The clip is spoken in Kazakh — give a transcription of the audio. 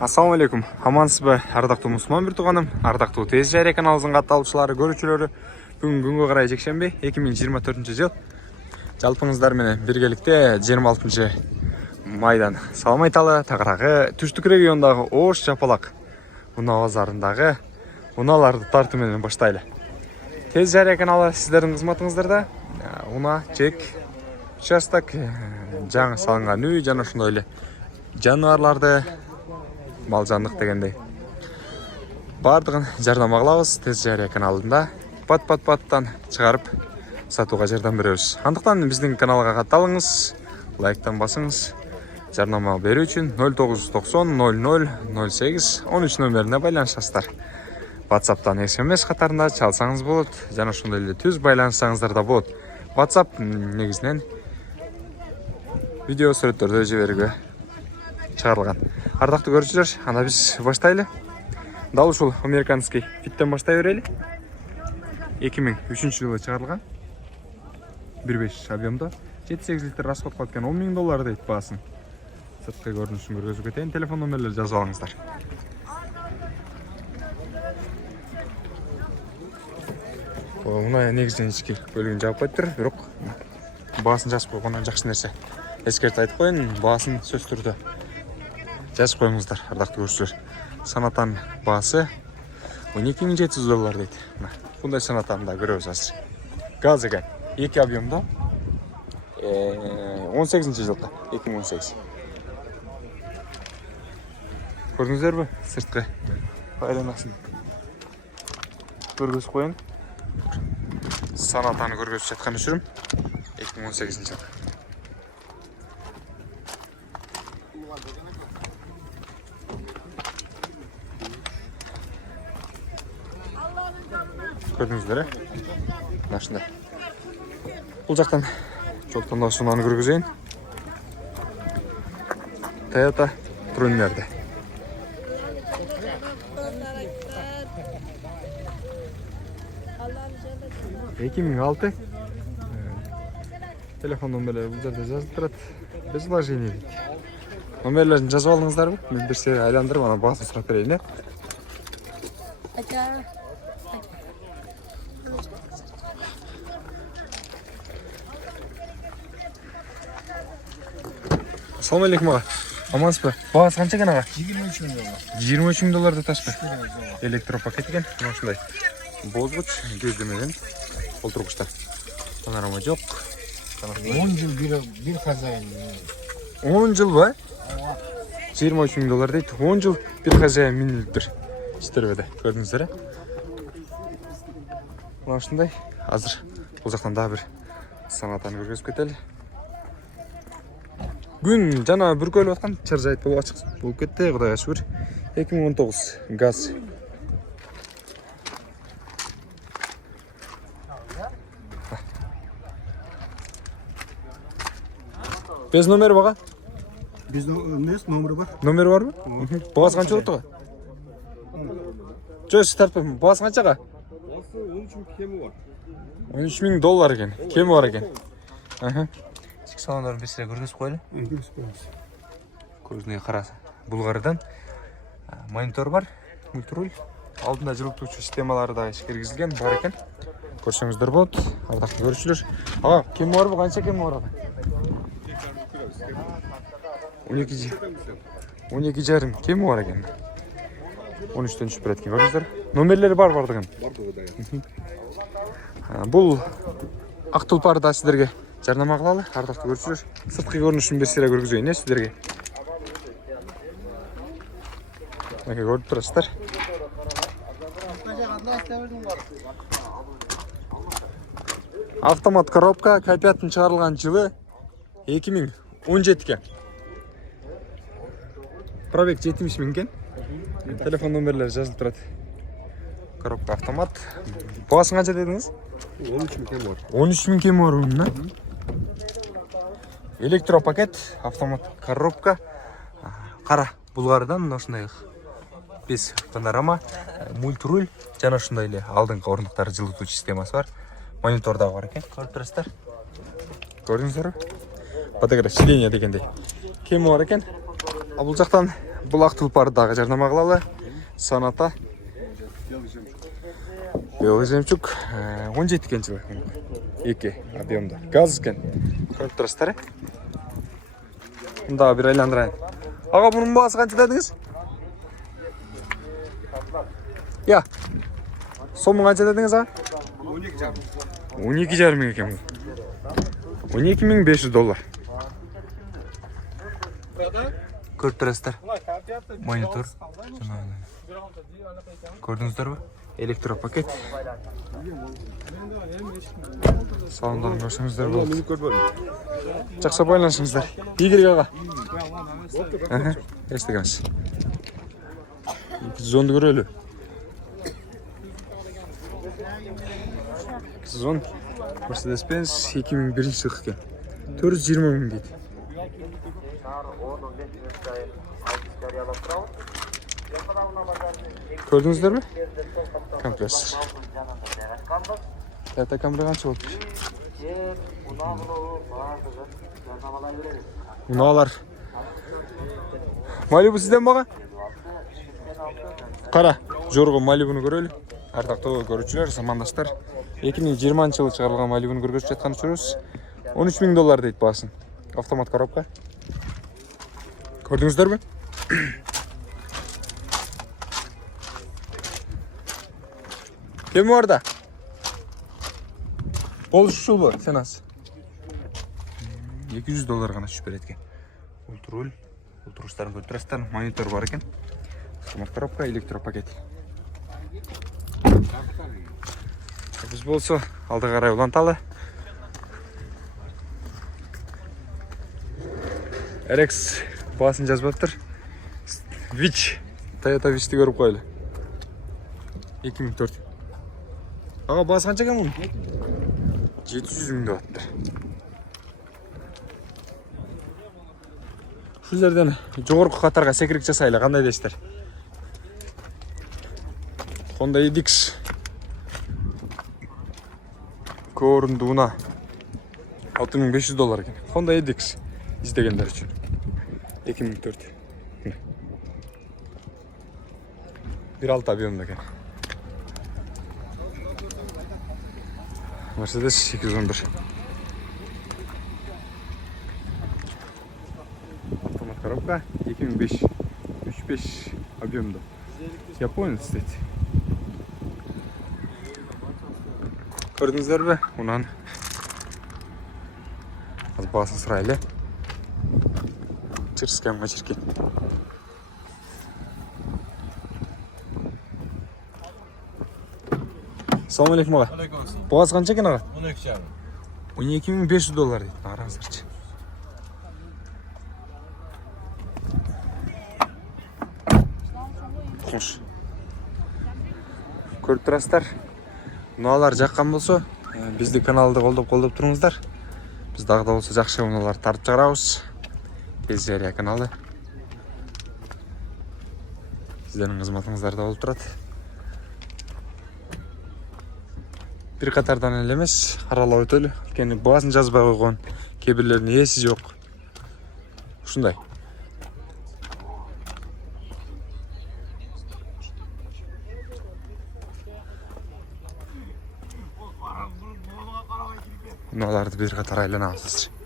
Ассалаумалейкум. Амансыз ба, ардақтуу мұсылман бір туғаным, ардақтуу тез жария каналыбыздын катталуучулары, көрүүчүлөрү. Бүгүн күнгө карай жекшемби 2024 жыл. Жалпыңыздар менен биргеликте 26 майдан салам айталы. Тагыраагы түштүк региондагы Ош Жапалак унаа базарындагы унааларды тартуу менен баштайлы. Тез жария каналы сиздердин кызматыңыздарда. Унаа, чек, участок, жаңы салынган үй жана ошондой эле жаныбарларды, мал жандык дегендей бардыгын жардам кылабыз. Тез жария каналында пат-паттан чыгарып сатууга жардам беребиз. Андыктан биздин каналга катталыңыз, лайктан басыңыз. Жарнама берүү үчүн 0990 00 08 13 номерине байланышасыздар. WhatsApp'tan SMS катарында чалсаңыз болот, жана ошондой эле түз байланышсаңыздар да болот. WhatsApp негизинен видео сүрөттөрдү жиберүүгө чыгарылган. Ардактуу көрүүчүлөр, анда биз баштайлы. Дал ушул американский фиттен баштай берели. 2003 жылы чыгарылган. 1.5 объемдо 7-8 литр расход кылат экен. $10,000 дейт баасын. Сырткы көрүнүшүн көргөзүп кетейин. Телефон номерлерди жазып алыңыздар. Мына негизинен ички бөлүгүн жаап коюптур, бирок баасын жазып койгондон жакшы нерсе. Эскертип айтып коеюн, баасын сөз түрдө жазып коюңуздар, ардактуу көрүүчүлөр. Санатан баасы $12,700 дейт. Bunday sanatını da görüyoruz azır. Gaz ekan. 2 объемда 18 жылда 2018. Көрдүңүздөр бі? Сырткы айланасын көргөзүп коюн. Санатаны көргөзүп жаткан үшүрүм 2018 жылы. Көрдүңүздөр, машина. Бул жактан жоктон да сунаны көргөзөйүн. Toyota Trunner'de. $2006. Telefon номерлери бул жерде жазылып турат. Без вложений дейт. Номерлерин жазып алыңыздарбы? Мен бир серия айландырып, ана баасын сурап берейин. Assalamu alaikum ağa. Amansız mı? Bağız kança ekan ağa? $23,000. $23,000 da taşkı. Elektropaket ekan. Mana shunday. Bozg'uch, gözlemeden o'ltirg'ichda. Panorama yok. 10 yıl bir kazayın. 10 yıl mı? $23,000 deydi. 10 yıl bir kazaya miniliptir. İştirvede. Gördünüzler. Mana shunday. Hazır. Bu jaqtan daha bir sanatını көргөзүп кетели. Gün jana бүркөлүп аткан чаржайт болуп ачык болуп кетти. Кудайга шүгүр. 2019 газ. Без номер бага? Biz номері бар. Номер барбы? Багасы канча болот ага? Жо, тартпайм. Багасы канчага? Басы 13.000 кеми бар. $13,000 экен. Кеми бар экен. Ички салондорун бир сире көргөзүп коелу. Көргөзүп коебуз. Көзүнө кара булгарыдан монитор бар, мультируль. Алдында жылытуучу системалары да киргизилген бар экен. Көрсөңүздөр болот. Ардактуу көрүүчүлөр. Ага, кеми барбы? Канча кеми бар ага? 12,5 кеми бар экен. 13'төн түшүп берет экен. Көрдүңүздөр. Номерлери бар бардыгын. Бул ак тулпарды сиздерге жарнама кылалы, ардактуу көрүүчүлөр. Сырткы көрүнүшүн бир сире көргөзөйүн сиздерге. Мына көрүп турасыздар. Автомат коробка, K5-тын чыгарылган жылы 2017 экен. Пробег 70.000 экен. Телефон номерлери жазылып турат. Коробка автомат. Багасы канча дедиңиз? 13.000 кеми бар. 13.000 кеми бар мына. Электропакет, автомат коробка. Кара булгарыдан ошондой без панорама, мультируль жана ошондой эле алдыңкы орындуктары жылытуучу системасы бар. Монитор да бар экен. Көрүп турасыздар. Көрдүңүздөрбү? Подогрев сиденье дегендей. Кеми бар экен. Бул жактан Булак тұлпары дағы жарнама қылалы. Соната. Белый жемчуг. 17 кен жылы. 2 объемда. Газ кен. Көріп тұрасыздар. Мұндағы бір айландырайын. Аға, бұның бағасы қанша дедіңіз? Я. Сомы қанша дедіңіз, аға? 12,5 мың екен. 12.500 доллар. Көріп тұрасыздар. Монитор. Көрдіңіздер бе? Электропакет. Салондарын көрсеңіздер болды. Жақсы байланышыңыздар. Игорь аға. Естігіңіз. 210-ды көрелі. 210 Mercedes-Benz 2001 жылғы екен. 420 мың дейді. Көрдіңіздер ме? Компрессор. Тәті камера қанша болды? Мыналар. Малибу сізден баға? Қара, жорғы Малибуны көрелі. Ардақты көрушілер, замандаштар. 2020 жылы шығарылған Малибуны көргөзіп жатқан жүріңіз. 13 мың доллар дейді басын. Автомат коробка. Көрдіңіздер ме? Кем орда? Ол ұшу бұл, сен аз. 200 доллар ғана шүп береткен. Ультруль, ультрустарын көртірастарын, монитор бар екен. Автомат коробка, электропакет. Біз болса, алды қарай ұланталы. RX басын жазбаптыр. Вич, Toyota Вичті көріп қойлы. 2004. Аға, басы қанша кем мұны? 700 мың аттыр. Шу жерден жоғырқы қатарға секірік жасайлы, қандай дейсіздер? Honda EDX көріндуына 6500 доллар екен. Honda EDX іздегендер үшін 2004. 1.6 объемда екен. Mercedes 211. Автомат коробка 2005. 3.5 объемда. Японец дейді. Көрдіңіздер бе? Онан аз басын сұрайлы. Чырскамға жүрген. Салам алейкум аға. Бағасы қанша екен аға? 12.500 доллар дейді. Қараңыздаршы. Қош. Көріп тұрасыздар. Мыналар жаққан болса, бізді каналды қолдап тұрыңыздар. Біз дағда болса жақшы мыналар тартып шығарамыз. Тезжария каналы. Сіздердің қызметіңіздерде болып тұрады. Bir қатардан әлемес, қаралау өтөлі. Өйткені басын жазбай қойған, кейбірлерінің есі жоқ. Шындай. Мыналарды bir қатар айлана аласыздар.